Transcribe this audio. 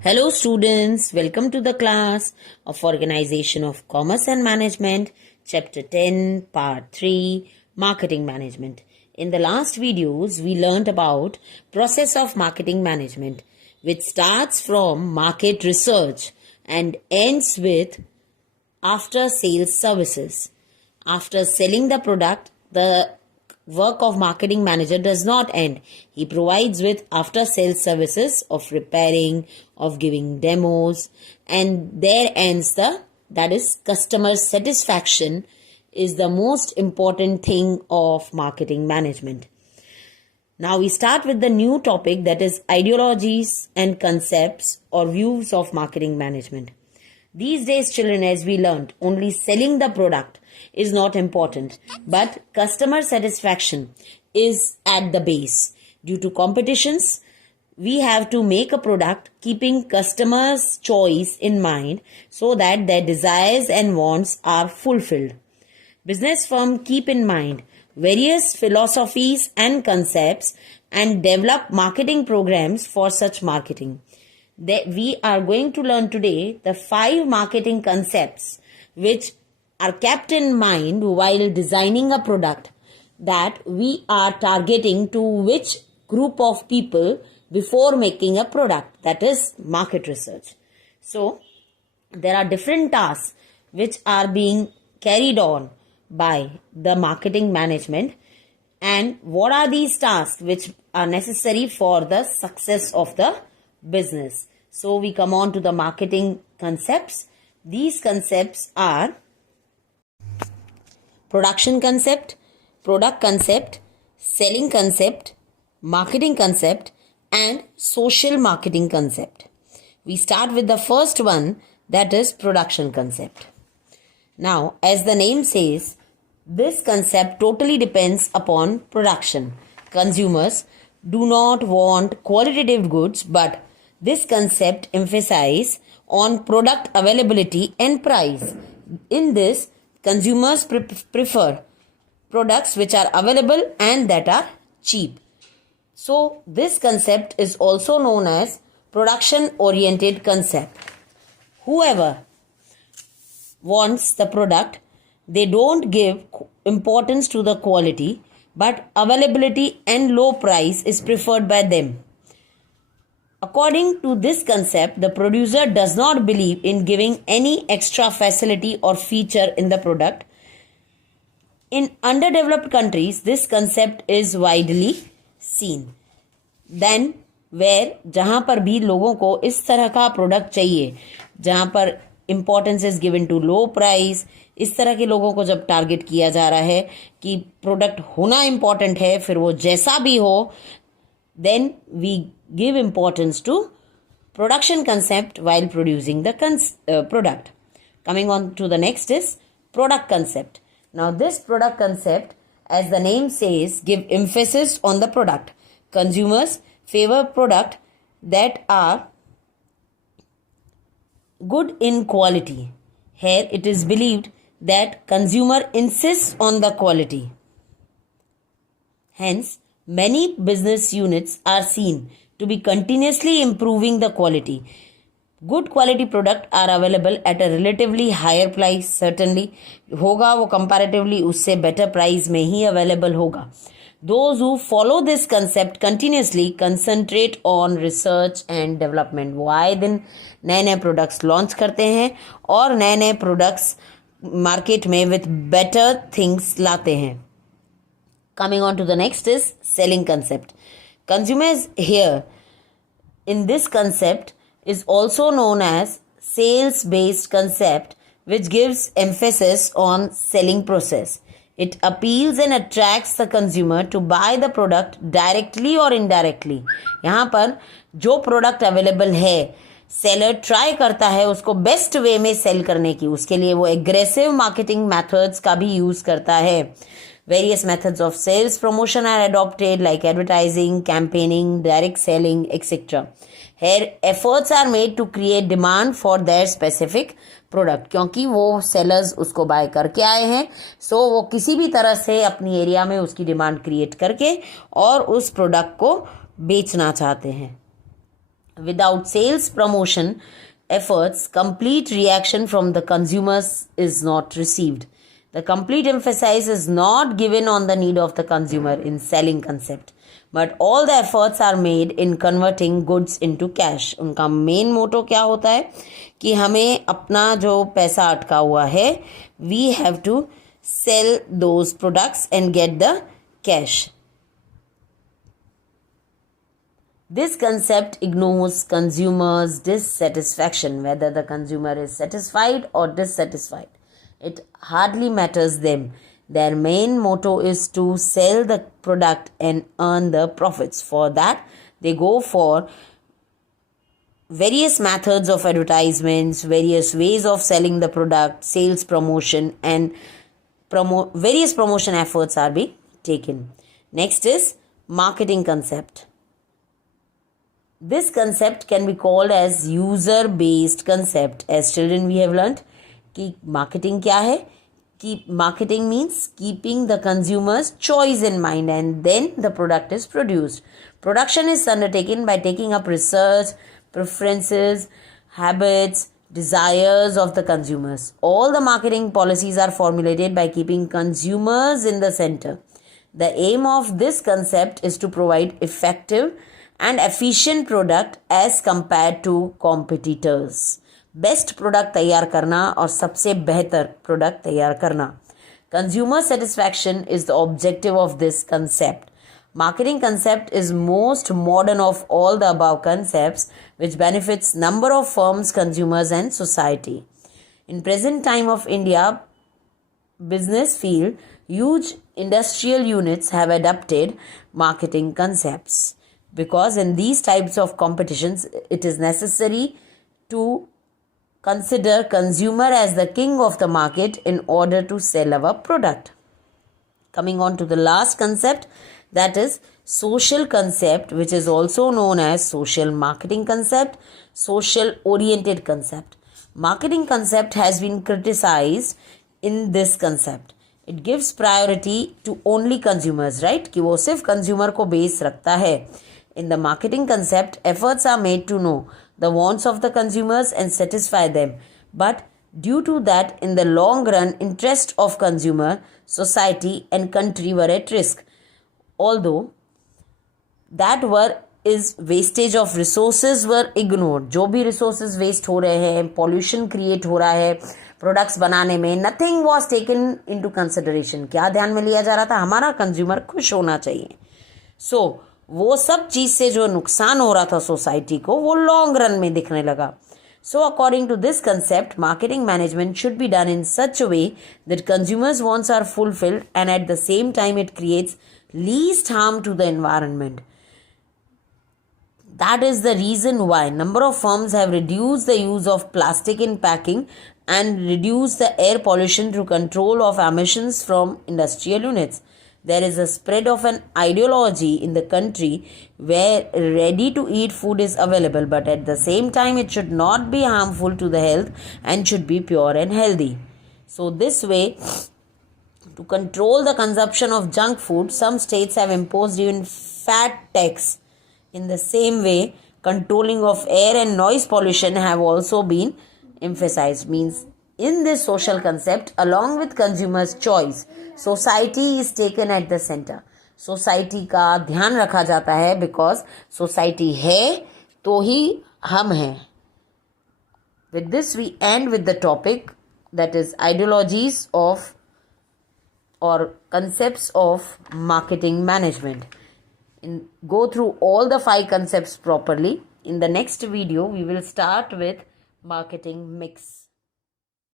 Hello students, welcome to the class of Organization of Commerce and Management, Chapter 10, Part 3, Marketing Management. In the last videos, we learned about process of marketing management, which starts from market research and ends with after sales services. After selling the product, the work of marketing manager does not end. He provides with after sales services of repairing, of giving demos, and there ends that is customer satisfaction is the most important thing of marketing management. Now we start with the new topic, that is ideologies and concepts or views of marketing management. These days, children, as we learned, only selling the product is not important, but customer satisfaction is at the base. Due to competitions, we have to make a product keeping customers' choice in mind so that their desires and wants are fulfilled. Business firms keep in mind various philosophies and concepts and develop marketing programs for such marketing. We are going to learn today the 5 marketing concepts which are kept in mind while designing a product, that we are targeting to which group of people before making a product, that is market research. So there are different tasks which are being carried on by the marketing management, and what are these tasks which are necessary for the success of the business. So we come on to the marketing concepts. These concepts are production concept, product concept, selling concept, marketing concept, and social marketing concept. We start with the first one, that is production concept. Now, as the name says, this concept totally depends upon production. Consumers do not want qualitative goods, but this concept emphasizes on product availability and price. In this, consumers prefer products which are available and that are cheap. So this concept is also known as production-oriented concept. Whoever wants the product, they don't give importance to the quality, but availability and low price is preferred by them. According to this concept, the producer does not believe in giving any extra facility or feature in the product. In underdeveloped countries, this concept is widely seen. Then where जहाँ पर भी लोगों को इस तरह का product चाहिए, जहाँ पर importance is given to low price, इस तरह के लोगों को जब टारगेट किया जा रहा है कि प्रोडक्ट होना इम्पॉर्टेंट है, फिर वो जैसा भी हो, then we give importance to production concept while producing the product. Coming on to the next is product concept. Now this product concept, as the name says, give emphasis on the product. Consumers favor products that are good in quality. Here it is believed that consumer insists on the quality. Hence, many business units are seen to be continuously improving the quality. Good quality product are available at a relatively higher price. Certainly होगा वो comparatively उससे better price में ही available होगा. Those who follow this concept continuously concentrate on research and development. वो आए दिन नए नए products launch करते हैं और नए नए products market में with better things लाते हैं. Coming on to the next is selling concept. Consumers here in this concept is also known as sales-based concept, which gives emphasis on selling process. It appeals and attracts the consumer to buy the product directly or indirectly. यहाँ पर जो product available है, seller try करता है उसको best way में sell करने की, उसके लिए वो aggressive marketing methods का भी use करता है. Various methods of sales promotion are adopted like advertising, campaigning, direct selling, etc. Here efforts are made to create demand for their specific product, क्योंकि वो sellers उसको buy करके आए हैं, so वो किसी भी तरह से अपनी एरिया में उसकी डिमांड क्रिएट करके और उस प्रोडक्ट को बेचना चाहते हैं. Without sales promotion efforts, complete reaction from the consumers is not received. The complete emphasis is not given on the need of the consumer in selling concept, but all the efforts are made in converting goods into cash. उनका main motto क्या होता है कि हमें अपना जो पैसा अटका हुआ है, we have to sell those products and get the cash. This concept ignores consumers' dissatisfaction, whether the consumer is satisfied or dissatisfied. It hardly matters them. Their main motto is to sell the product and earn the profits. For that, they go for various methods of advertisements, various ways of selling the product, sales promotion, and various promotion efforts are being taken. Next is marketing concept. This concept can be called as user-based concept. As children we have learnt कि marketing क्या है? Marketing means keeping the consumer's choice in mind and then the product is produced. Production is undertaken by taking up research, preferences, habits, desires of the consumers. All the marketing policies are formulated by keeping consumers in the center. The aim of this concept is to provide effective and efficient product as compared to competitors. Best product तैयार करना और सबसे बेहतर product तैयार करना. Consumer satisfaction is the objective of this concept. Marketing concept is most modern of all the above concepts, which benefits number of firms, consumers and society. In present time of India business field, huge industrial units have adopted marketing concepts. Because in these types of competitions, it is necessary to consider consumer as the king of the market in order to sell our product. Coming on to the last concept, that is social concept, which is also known as social marketing concept, social oriented concept. Marketing concept has been criticized in this concept. It gives priority to only consumers, right? कि वो सिर्फ consumer को base रखता है. In the marketing concept, efforts are made to know the wants of the consumers and satisfy them. But due to that, in the long run, interest of consumer, society and country were at risk. Although that is wastage of resources were ignored. जो भी resources waste हो रहे हैं, pollution create हो रहा है, products बनाने में, nothing was taken into consideration. क्या ध्यान में लिया जा रहा था? हमारा consumer खुश होना चाहिए. So वो सब चीज से जो नुकसान हो रहा था सोसाइटी को, वो लॉन्ग रन में दिखने लगा. So according to this concept, marketing management should be done in such a way that consumers' wants are fulfilled and at the same time it creates least harm to the environment. That is the reason why number of firms have reduced the use of plastic in packing and reduced the air pollution through control of emissions from industrial units. There is a spread of an ideology in the country where ready-to-eat food is available, but at the same time it should not be harmful to the health and should be pure and healthy. So this way, to control the consumption of junk food, some states have imposed even fat tax. In the same way, controlling of air and noise pollution have also been emphasized. Means in this social concept, along with consumers' choice, society is taken at the center. Society का ध्यान रखा जाता है because society है तो ही हम हैं. With this, we end with the topic, that is ideologies of or concepts of marketing management. Go through all the 5 concepts properly. In the next video, we will start with marketing mix.